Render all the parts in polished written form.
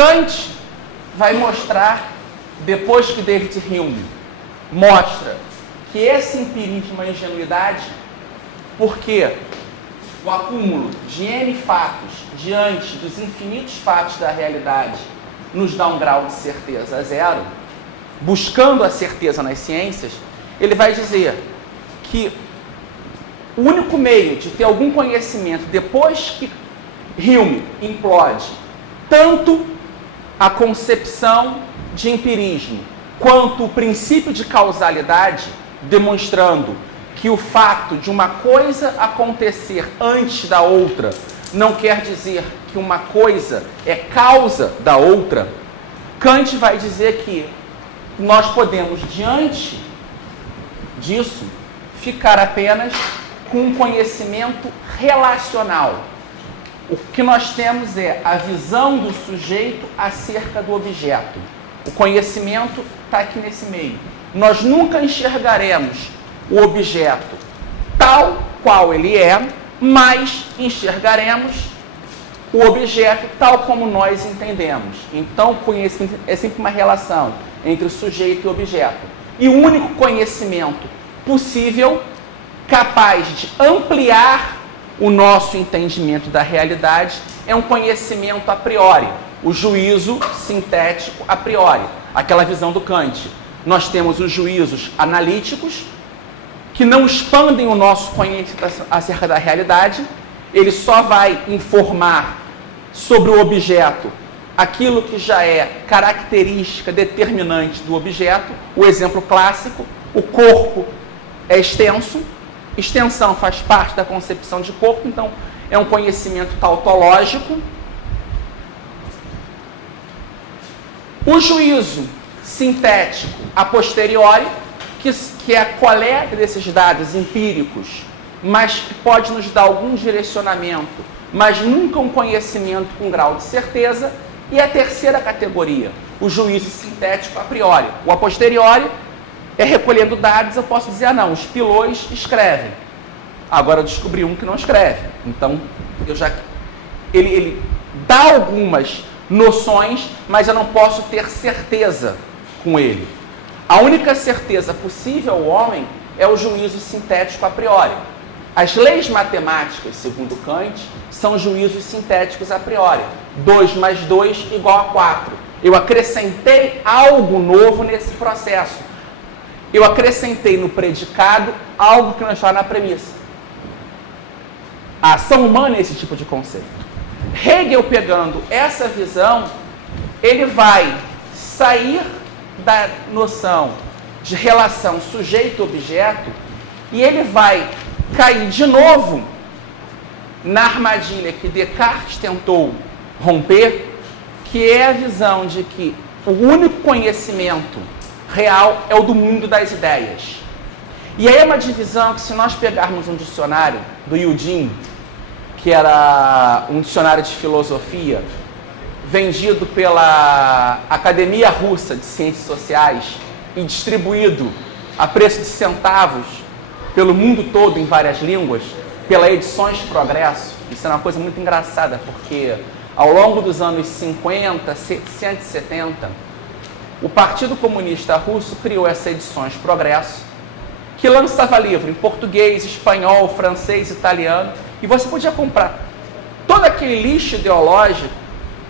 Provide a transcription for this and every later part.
Kant vai mostrar, depois que David Hume mostra que esse empirismo é ingenuidade, porque o acúmulo de N fatos diante dos infinitos fatos da realidade nos dá um grau de certeza zero, buscando a certeza nas ciências, ele vai dizer que o único meio de ter algum conhecimento depois que Hume implode tanto a concepção de empirismo quanto o princípio de causalidade, demonstrando que o fato de uma coisa acontecer antes da outra não quer dizer que uma coisa é causa da outra, Kant vai dizer que nós podemos, diante disso, ficar apenas com um conhecimento relacional. O que nós temos é a visão do sujeito acerca do objeto. O conhecimento está aqui nesse meio. Nós nunca enxergaremos o objeto tal qual ele é, mas enxergaremos o objeto tal como nós entendemos. Então, o conhecimento é sempre uma relação entre o sujeito e o objeto. E o único conhecimento possível, capaz de ampliar o nosso entendimento da realidade, é um conhecimento a priori, o juízo sintético a priori, aquela visão do Kant. Nós temos os juízos analíticos, que não expandem o nosso conhecimento acerca da realidade, ele só vai informar sobre o objeto aquilo que já é característica determinante do objeto. O exemplo clássico, o corpo é extenso, extensão faz parte da concepção de corpo, então é um conhecimento tautológico. O juízo sintético a posteriori, que é a coleta desses dados empíricos, mas que pode nos dar algum direcionamento, mas nunca um conhecimento com grau de certeza. E a terceira categoria, o juízo sintético a priori. O a posteriori é recolhendo dados, eu posso dizer, não, os pilões escrevem. Agora eu descobri um que não escreve. Então, ele dá algumas noções, mas eu não posso ter certeza com ele. A única certeza possível ao homem é o juízo sintético a priori. As leis matemáticas, segundo Kant, são juízos sintéticos a priori. 2 mais 2 igual a 4. Eu acrescentei algo novo nesse processo. Eu acrescentei no predicado algo que não está na premissa. A ação humana é esse tipo de conceito. Hegel, pegando essa visão, ele vai sair da noção de relação sujeito-objeto e ele vai cair de novo na armadilha que Descartes tentou romper, que é a visão de que o único conhecimento real é o do mundo das ideias. E aí é uma divisão que, se nós pegarmos um dicionário do Yudin, que era um dicionário de filosofia, vendido pela Academia Russa de Ciências Sociais e distribuído a preço de centavos pelo mundo todo em várias línguas, pela Edições Progresso. Isso é uma coisa muito engraçada, porque ao longo dos anos 50, 170, o Partido Comunista Russo criou essa Edições Progresso, que lançava livro em português, espanhol, francês, italiano, e você podia comprar todo aquele lixo ideológico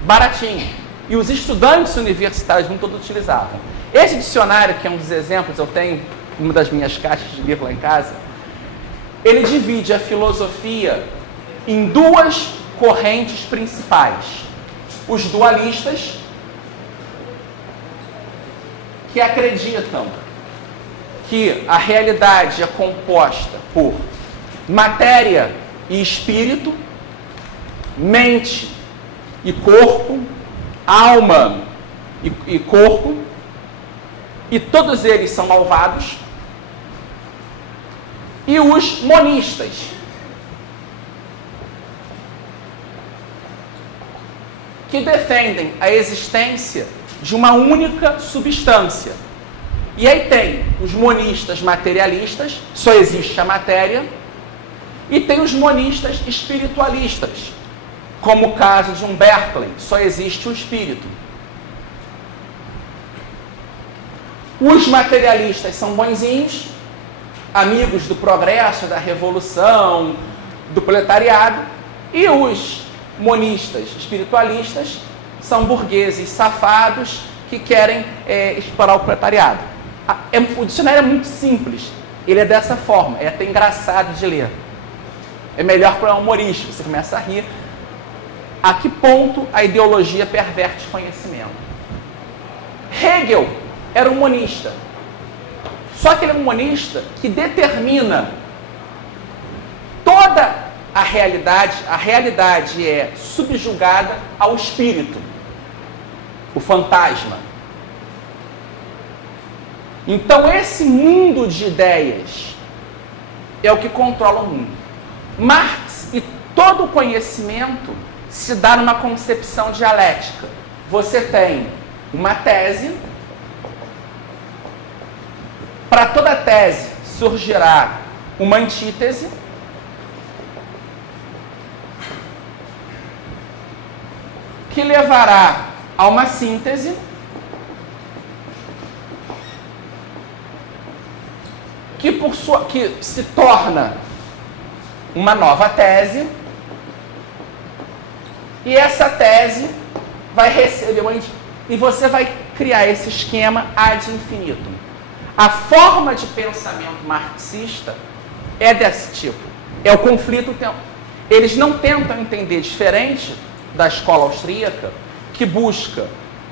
baratinho. E os estudantes universitários não todos utilizavam. Esse dicionário, que é um dos exemplos, eu tenho uma das minhas caixas de livro lá em casa, ele divide a filosofia em duas correntes principais. Os dualistas, que acreditam que a realidade é composta por matéria e espírito, mente e corpo, alma e corpo, e todos eles são malvados. E os monistas, que defendem a existência de uma única substância. E aí tem os monistas materialistas, só existe a matéria, e tem os monistas espiritualistas, como o caso de um Berkeley, só existe o espírito. Os materialistas são bonzinhos, amigos do progresso, da revolução, do proletariado, e os monistas, espiritualistas, são burgueses safados que querem explorar o proletariado. O dicionário é muito simples, ele é dessa forma, é até engraçado de ler. É melhor para um humorista, você começa a rir. A que ponto a ideologia perverte o conhecimento? Hegel era um monista. Só que ele é um monista que determina toda a realidade é subjugada ao espírito, o fantasma. Então esse mundo de ideias é o que controla o mundo. Marx e todo o conhecimento se dá numa concepção dialética. Você tem uma tese, para toda tese surgirá uma antítese, que levará a uma síntese, que se torna uma nova tese, e essa tese vai receber e você vai criar esse esquema ad infinitum. A forma de pensamento marxista é desse tipo. É o conflito. Eles não tentam entender, diferente da escola austríaca, que busca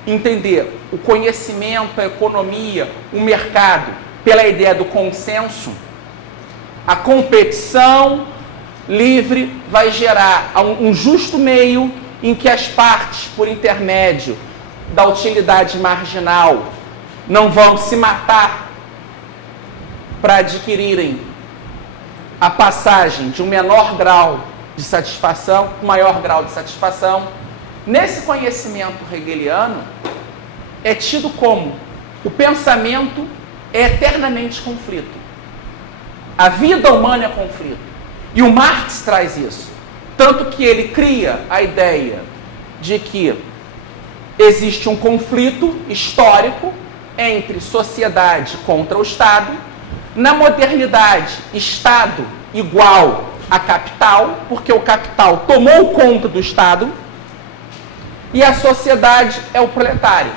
entender o conhecimento, a economia, o mercado, pela ideia do consenso. A competição livre vai gerar um justo meio em que as partes, por intermédio da utilidade marginal, não vão se matar para adquirirem a passagem de um menor grau de satisfação, um maior grau de satisfação. Nesse conhecimento hegeliano, é tido como o pensamento é eternamente conflito. A vida humana é conflito. E o Marx traz isso. Tanto que ele cria a ideia de que existe um conflito histórico entre sociedade contra o Estado. Na modernidade, Estado igual a capital, porque o capital tomou conta do Estado, e a sociedade é o proletário.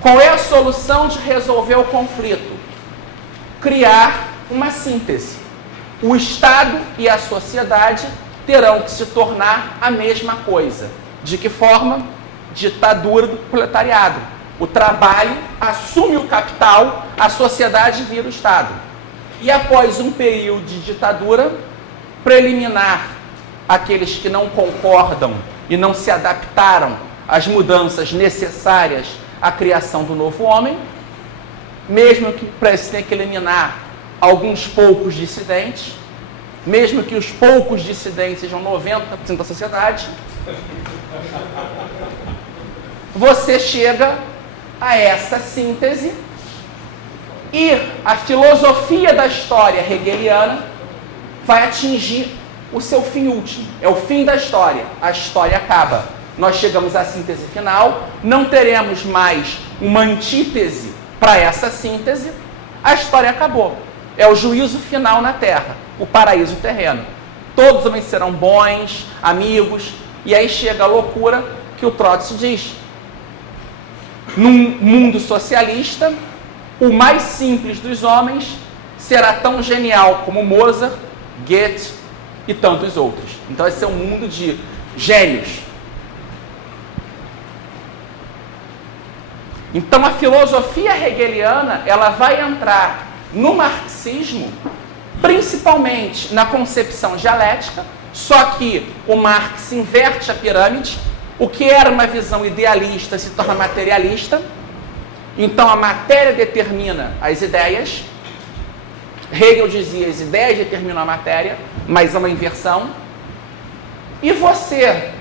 Qual é a solução de resolver o conflito? Criar uma síntese. O Estado e a sociedade terão que se tornar a mesma coisa. De que forma? Ditadura do proletariado. O trabalho assume o capital, a sociedade vira o Estado. E após um período de ditadura, para eliminar aqueles que não concordam e não se adaptaram às mudanças necessárias à criação do novo homem, mesmo que para isso tenha que eliminar alguns poucos dissidentes, mesmo que os poucos dissidentes sejam 90% da sociedade, você chega a essa síntese e a filosofia da história hegeliana vai atingir o seu fim último. É o fim da história. A história acaba. Nós chegamos à síntese final, não teremos mais uma antítese para essa síntese, a história acabou. É o juízo final na Terra, o paraíso terreno. Todos os homens serão bons, amigos, e aí chega a loucura que o Trotsky diz. Num mundo socialista, o mais simples dos homens será tão genial como Mozart, Goethe e tantos outros. Então esse é um mundo de gênios. Então a filosofia hegeliana, ela vai entrar no marxismo, principalmente na concepção dialética, só que o Marx inverte a pirâmide. O que era uma visão idealista se torna materialista. Então a matéria determina as ideias. Hegel dizia as ideias determinam a matéria, mas é uma inversão. E você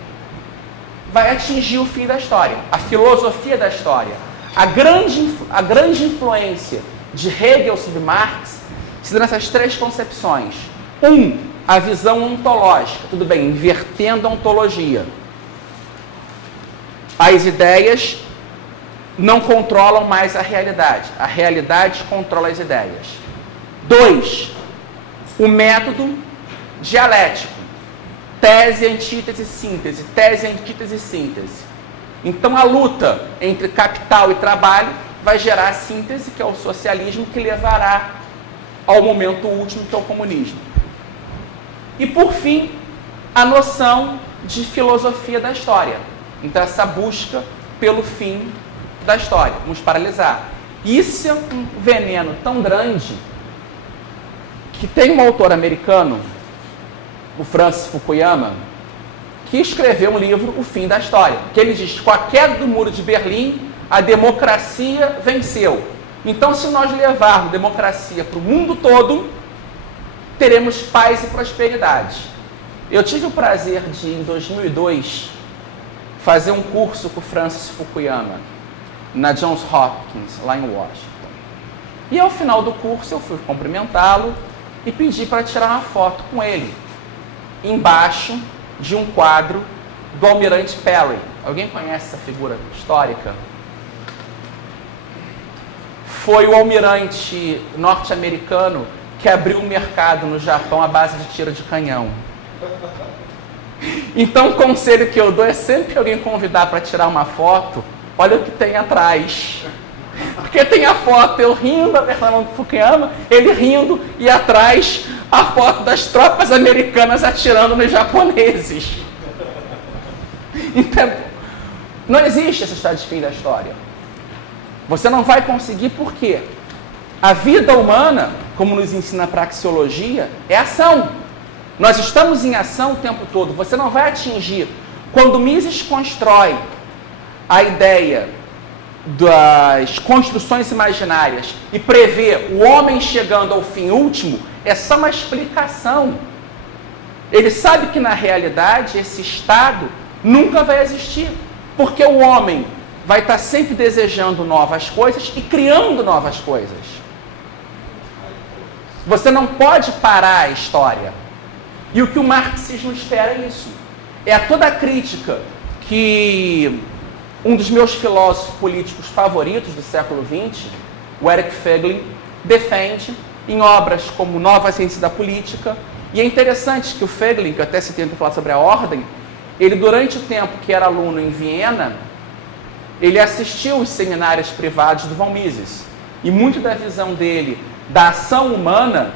vai atingir o fim da história, a filosofia da história. A grande influência de Hegel sobre Marx se dá nessas três concepções. A visão ontológica, tudo bem, invertendo a ontologia. as ideias não controlam mais a realidade controla as ideias. 2, o método dialético, tese, antítese, síntese, tese, antítese, síntese. Então a luta entre capital e trabalho vai gerar a síntese, que é o socialismo, que levará ao momento último, que é o comunismo. E por fim, a noção de filosofia da história. Então essa busca pelo fim da história. Vamos paralisar. Isso é um veneno tão grande que tem um autor americano, o Francis Fukuyama, que escreveu um livro, O Fim da História, que ele diz: com a queda do Muro de Berlim, a democracia venceu. Então, se nós levarmos democracia para o mundo todo, teremos paz e prosperidade. Eu tive o prazer de, em 2002, fazer um curso com o Francis Fukuyama, na Johns Hopkins, lá em Washington. E ao final do curso, eu fui cumprimentá-lo e pedi para tirar uma foto com ele, embaixo de um quadro do Almirante Perry. Alguém conhece essa figura histórica? Foi o almirante norte-americano que abriu um mercado no Japão à base de tiro de canhão. Então, o conselho que eu dou é sempre que alguém convidar para tirar uma foto, olha o que tem atrás. Porque tem a foto eu rindo, apertando o Fukuyama, ele rindo, e atrás a foto das tropas americanas atirando nos japoneses. Então, não existe esse estado de fim da história. Você não vai conseguir, por quê? A vida humana, como nos ensina a praxeologia, é ação. Nós estamos em ação o tempo todo. Você não vai atingir. Quando Mises constrói a ideia das construções imaginárias e prevê o homem chegando ao fim último, é só uma explicação. Ele sabe que, na realidade, esse estado nunca vai existir, porque o homem vai estar sempre desejando novas coisas e criando novas coisas. Você não pode parar a história. E o que o marxismo espera é isso. É toda a crítica que um dos meus filósofos políticos favoritos do século XX, o Eric Feiglin, defende em obras como Nova Ciência da Política. E é interessante que o Feiglin, que eu até citei para falar sobre a ordem, ele, durante o tempo que era aluno em Viena, ele assistiu os seminários privados do von Mises. E muito da visão dele da ação humana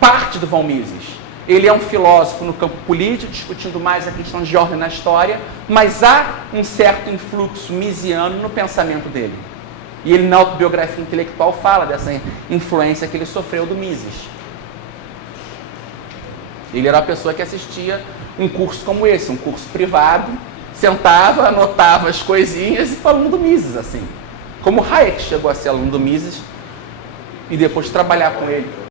parte do von Mises. Ele é um filósofo no campo político, discutindo mais a questão de ordem na história, mas há um certo influxo misiano no pensamento dele. E ele, na autobiografia intelectual, fala dessa influência que ele sofreu do Mises. Ele era uma pessoa que assistia um curso como esse, um curso privado, sentava, anotava as coisinhas e falando do Mises, assim. Como Hayek chegou a ser aluno do Mises e depois trabalhar com ele.